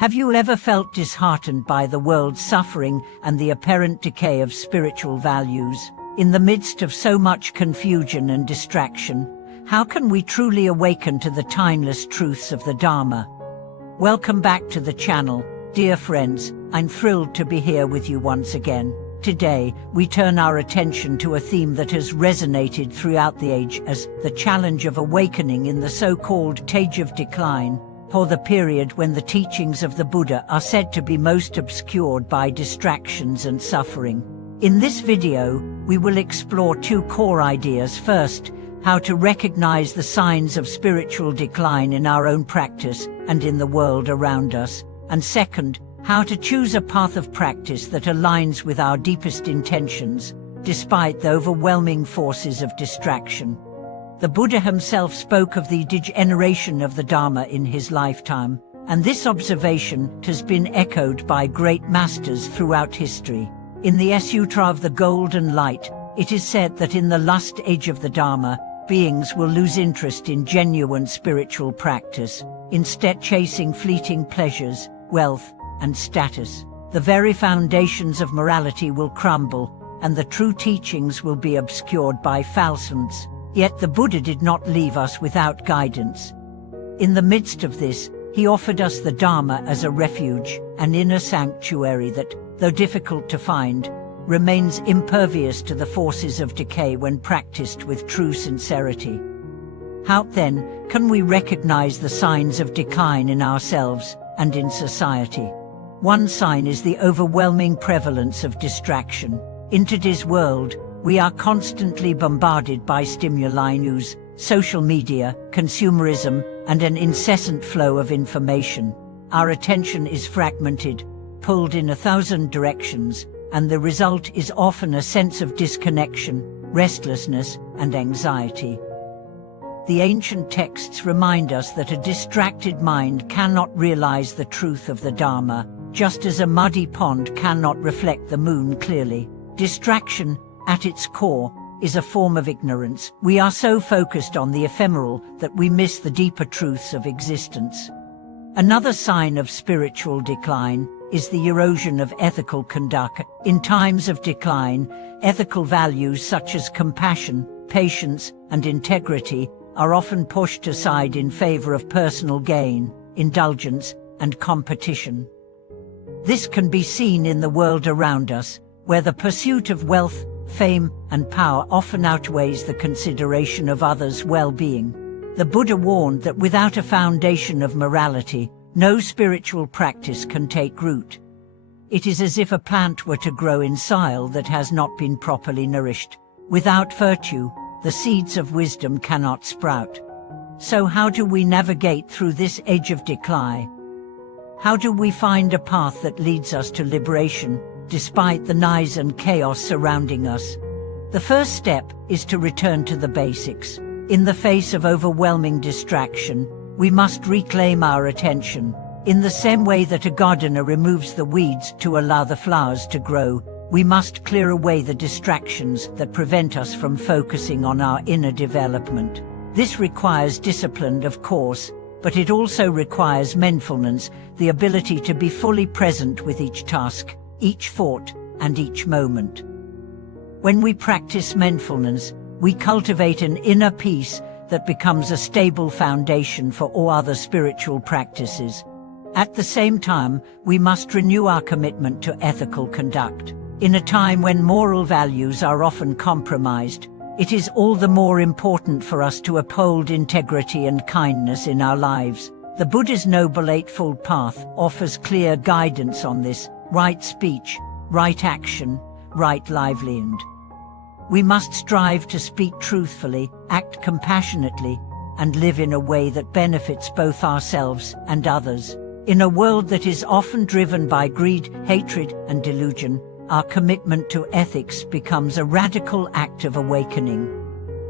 Have you ever felt disheartened by the world's suffering and the apparent decay of spiritual values? In the midst of so much confusion and distraction, how can we truly awaken to the timeless truths of the Dharma? Welcome back to the channel, dear friends. I'm thrilled to be here with you once again. Today, we turn our attention to a theme that has resonated throughout the age as the challenge of awakening in the so-called Age of Decline, or the period when the teachings of the Buddha are said to be most obscured by distractions and suffering. In this video, we will explore two core ideas. First, how to recognize the signs of spiritual decline in our own practice and in the world around us. And second, how to choose a path of practice that aligns with our deepest intentions, despite the overwhelming forces of distraction. The Buddha himself spoke of the degeneration of the Dharma in his lifetime, and this observation has been echoed by great masters throughout history. In the Sutra of the Golden Light, it is said that in the lust age of the Dharma, beings will lose interest in genuine spiritual practice, instead chasing fleeting pleasures, wealth, and status. The very foundations of morality will crumble, and the true teachings will be obscured by falsehoods. Yet the Buddha did not leave us without guidance. In the midst of this, he offered us the Dharma as a refuge, an inner sanctuary that, though difficult to find, remains impervious to the forces of decay when practiced with true sincerity. How, then, can we recognize the signs of decline in ourselves and in society? One sign is the overwhelming prevalence of distraction. In today's world, we are constantly bombarded by stimuli, news, social media, consumerism, and an incessant flow of information. Our attention is fragmented, pulled in 1,000 directions, and the result is often a sense of disconnection, restlessness, and anxiety. The ancient texts remind us that a distracted mind cannot realize the truth of the Dharma, just as a muddy pond cannot reflect the moon clearly. Distraction, at its core, is a form of ignorance. We are so focused on the ephemeral that we miss the deeper truths of existence. Another sign of spiritual decline is the erosion of ethical conduct. In times of decline, ethical values such as compassion, patience, and integrity are often pushed aside in favor of personal gain, indulgence, and competition. This can be seen in the world around us, where the pursuit of wealth, fame, and power often outweighs the consideration of others' well-being. The Buddha warned that without a foundation of morality, no spiritual practice can take root. It is as if a plant were to grow in soil that has not been properly nourished. Without virtue, the seeds of wisdom cannot sprout. So how do we navigate through this age of decline? How do we find a path that leads us to liberation, despite the noise and chaos surrounding us? The first step is to return to the basics. In the face of overwhelming distraction, we must reclaim our attention. In the same way that a gardener removes the weeds to allow the flowers to grow, we must clear away the distractions that prevent us from focusing on our inner development. This requires discipline, of course, but it also requires mindfulness, the ability to be fully present with each task, each thought, and each moment. When we practice mindfulness, we cultivate an inner peace that becomes a stable foundation for all other spiritual practices. At the same time, we must renew our commitment to ethical conduct. In a time when moral values are often compromised, it is all the more important for us to uphold integrity and kindness in our lives. The Buddha's Noble Eightfold Path offers clear guidance on this: right speech, right action, right livelihood. We must strive to speak truthfully, act compassionately, and live in a way that benefits both ourselves and others. In a world that is often driven by greed, hatred, and delusion, our commitment to ethics becomes a radical act of awakening.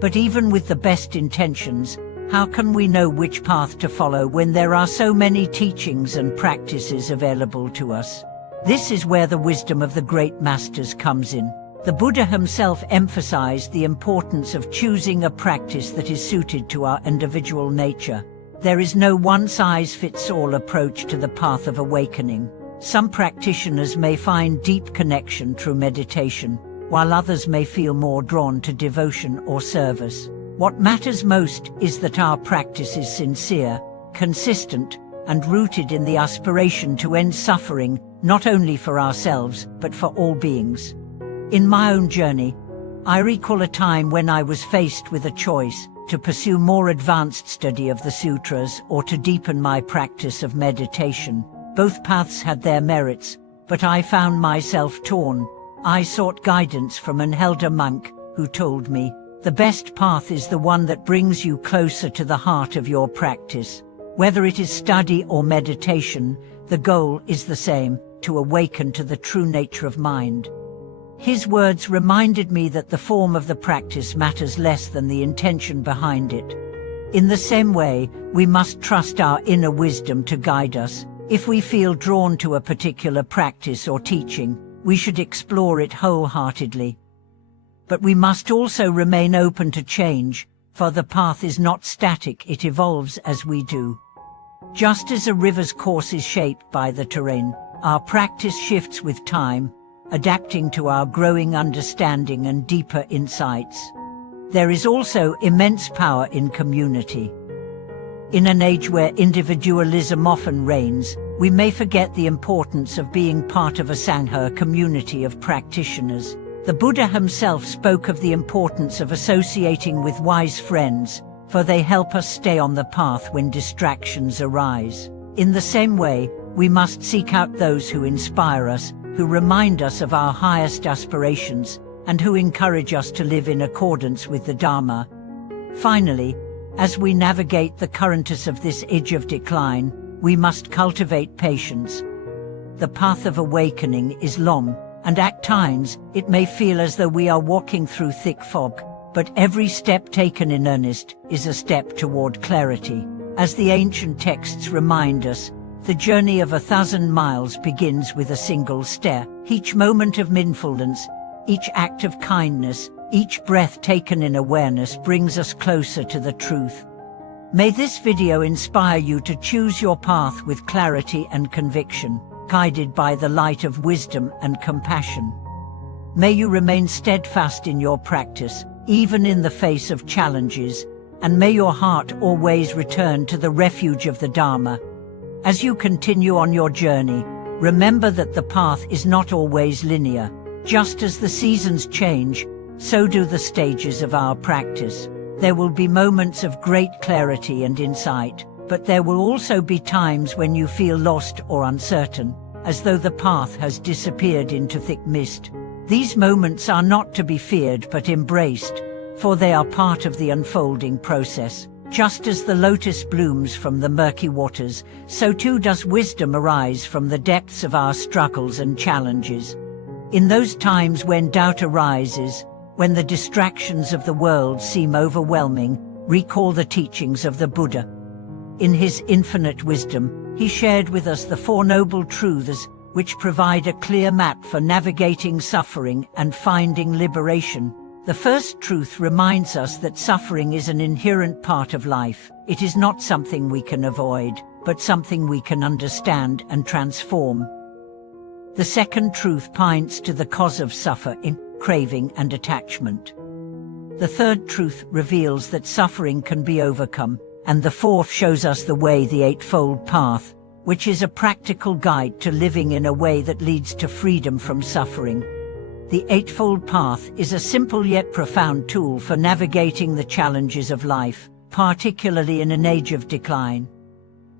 But even with the best intentions, how can we know which path to follow when there are so many teachings and practices available to us? This is where the wisdom of the great masters comes in. The Buddha himself emphasized the importance of choosing a practice that is suited to our individual nature. There is no one-size-fits-all approach to the path of awakening. Some practitioners may find deep connection through meditation, while others may feel more drawn to devotion or service. What matters most is that our practice is sincere, consistent, and rooted in the aspiration to end suffering, not only for ourselves, but for all beings. In my own journey, I recall a time when I was faced with a choice to pursue more advanced study of the sutras or to deepen my practice of meditation. Both paths had their merits, but I found myself torn. I sought guidance from an elder monk who told me, "The best path is the one that brings you closer to the heart of your practice. Whether it is study or meditation, the goal is the same, to awaken to the true nature of mind." His words reminded me that the form of the practice matters less than the intention behind it. In the same way, we must trust our inner wisdom to guide us. If we feel drawn to a particular practice or teaching, we should explore it wholeheartedly. But we must also remain open to change, for the path is not static, it evolves as we do. Just as a river's course is shaped by the terrain, our practice shifts with time, adapting to our growing understanding and deeper insights. There is also immense power in community. In an age where individualism often reigns, we may forget the importance of being part of a Sangha community of practitioners. The Buddha himself spoke of the importance of associating with wise friends, for they help us stay on the path when distractions arise. In the same way, we must seek out those who inspire us, who remind us of our highest aspirations, and who encourage us to live in accordance with the Dharma. Finally, as we navigate the currents of this age of decline, we must cultivate patience. The path of awakening is long, and at times it may feel as though we are walking through thick fog, but every step taken in earnest is a step toward clarity. As the ancient texts remind us, the journey of 1,000 miles begins with a single step. Each moment of mindfulness, each act of kindness, each breath taken in awareness brings us closer to the truth. May this video inspire you to choose your path with clarity and conviction, guided by the light of wisdom and compassion. May you remain steadfast in your practice, even in the face of challenges, and may your heart always return to the refuge of the Dharma. As you continue on your journey, remember that the path is not always linear. Just as the seasons change, so do the stages of our practice. There will be moments of great clarity and insight, but there will also be times when you feel lost or uncertain, as though the path has disappeared into thick mist. These moments are not to be feared but embraced, for they are part of the unfolding process. Just as the lotus blooms from the murky waters, so too does wisdom arise from the depths of our struggles and challenges. In those times when doubt arises, when the distractions of the world seem overwhelming, recall the teachings of the Buddha. In his infinite wisdom, he shared with us the Four Noble Truths, which provide a clear map for navigating suffering and finding liberation. The first truth reminds us that suffering is an inherent part of life. It is not something we can avoid, but something we can understand and transform. The second truth points to the cause of suffering, craving and attachment. The third truth reveals that suffering can be overcome, and the fourth shows us the way, the Eightfold Path, which is a practical guide to living in a way that leads to freedom from suffering. The Eightfold Path is a simple yet profound tool for navigating the challenges of life, particularly in an age of decline.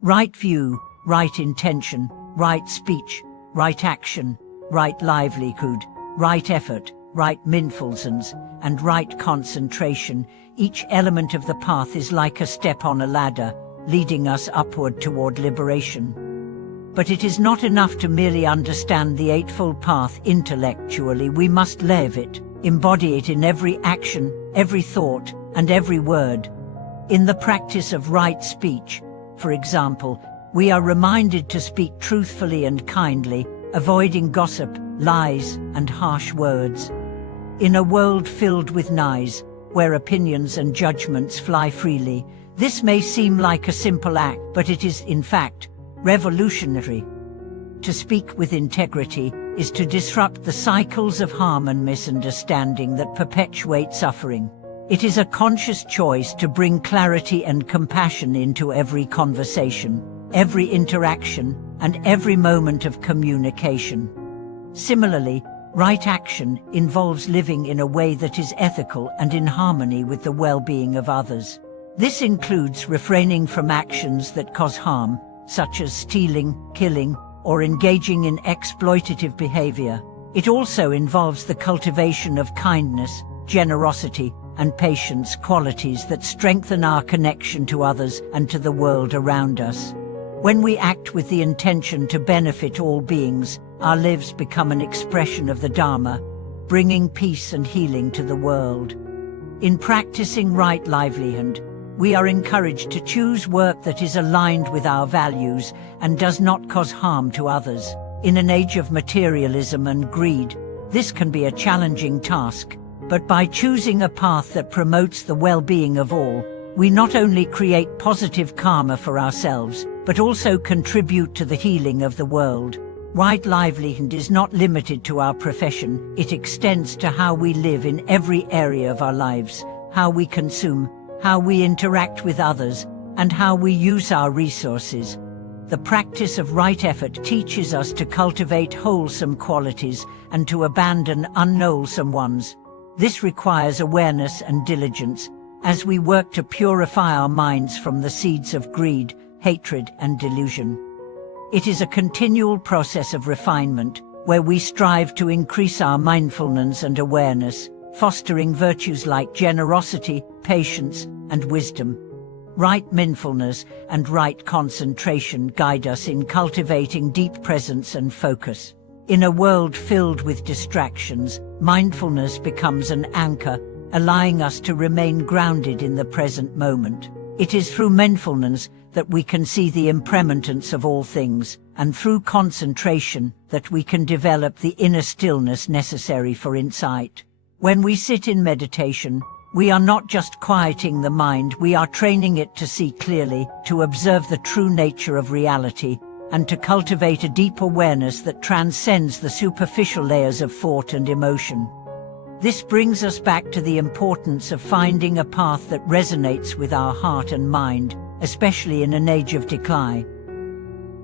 Right view, right intention, right speech, right action, right livelihood, right effort, right mindfulness, and right concentration. Each element of the path is like a step on a ladder, leading us upward toward liberation. But it is not enough to merely understand the Eightfold Path intellectually. We must live it, embody it in every action, every thought, and every word. In the practice of right speech, for example, we are reminded to speak truthfully and kindly, avoiding gossip, lies, and harsh words. In a world filled with noise, where opinions and judgments fly freely, This may seem like a simple act, but it is, in fact, revolutionary. To speak with integrity is to disrupt the cycles of harm and misunderstanding that perpetuate suffering. It is a conscious choice to bring clarity and compassion into every conversation, every interaction, and every moment of communication. Similarly, right action involves living in a way that is ethical and in harmony with the well-being of others. This includes refraining from actions that cause harm, such as stealing, killing, or engaging in exploitative behavior. It also involves the cultivation of kindness, generosity, and patience, qualities that strengthen our connection to others and to the world around us. When we act with the intention to benefit all beings, our lives become an expression of the Dharma, bringing peace and healing to the world. In practicing right livelihood, we are encouraged to choose work that is aligned with our values and does not cause harm to others. In an age of materialism and greed, this can be a challenging task, but by choosing a path that promotes the well-being of all, we not only create positive karma for ourselves, but also contribute to the healing of the world. Right livelihood is not limited to our profession, it extends to how we live in every area of our lives, how we consume, how we interact with others, and how we use our resources. The practice of right effort teaches us to cultivate wholesome qualities and to abandon unwholesome ones. This requires awareness and diligence as we work to purify our minds from the seeds of greed, hatred, and delusion. It is a continual process of refinement, where we strive to increase our mindfulness and awareness, fostering virtues like generosity, patience, and wisdom. Right mindfulness and right concentration guide us in cultivating deep presence and focus. In a world filled with distractions, mindfulness becomes an anchor, allowing us to remain grounded in the present moment. It is through mindfulness that we can see the impermanence of all things, and through concentration that we can develop the inner stillness necessary for insight. When we sit in meditation, we are not just quieting the mind, we are training it to see clearly, to observe the true nature of reality, and to cultivate a deep awareness that transcends the superficial layers of thought and emotion. This brings us back to the importance of finding a path that resonates with our heart and mind, especially in an age of decline.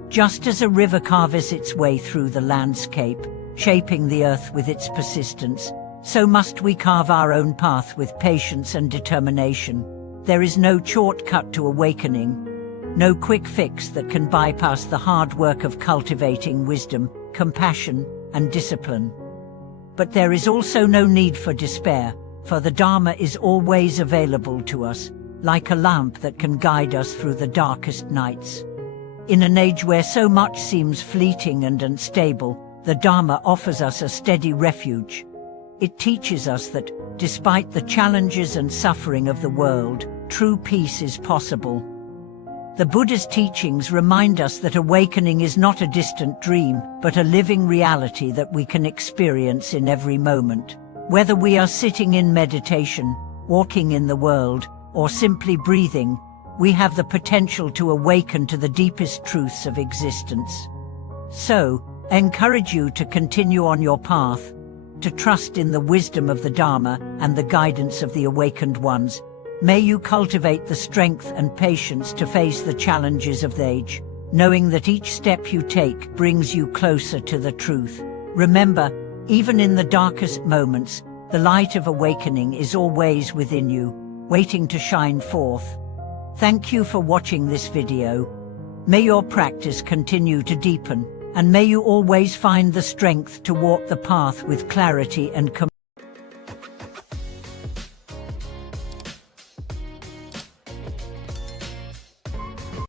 Just as a river carves its way through the landscape, shaping the earth with its persistence, so must we carve our own path with patience and determination. There is no shortcut to awakening, no quick fix that can bypass the hard work of cultivating wisdom, compassion, and discipline. But there is also no need for despair, for the Dharma is always available to us, like a lamp that can guide us through the darkest nights. In an age where so much seems fleeting and unstable, the Dharma offers us a steady refuge. It teaches us that, despite the challenges and suffering of the world, true peace is possible. The Buddha's teachings remind us that awakening is not a distant dream, but a living reality that we can experience in every moment. Whether we are sitting in meditation, walking in the world, or simply breathing, we have the potential to awaken to the deepest truths of existence. So, I encourage you to continue on your path, to trust in the wisdom of the Dharma and the guidance of the awakened ones. May you cultivate the strength and patience to face the challenges of the age, knowing that each step you take brings you closer to the truth. Remember, even in the darkest moments, the light of awakening is always within you, waiting to shine forth. Thank you for watching this video. May your practice continue to deepen, and may you always find the strength to walk the path with clarity and compassion.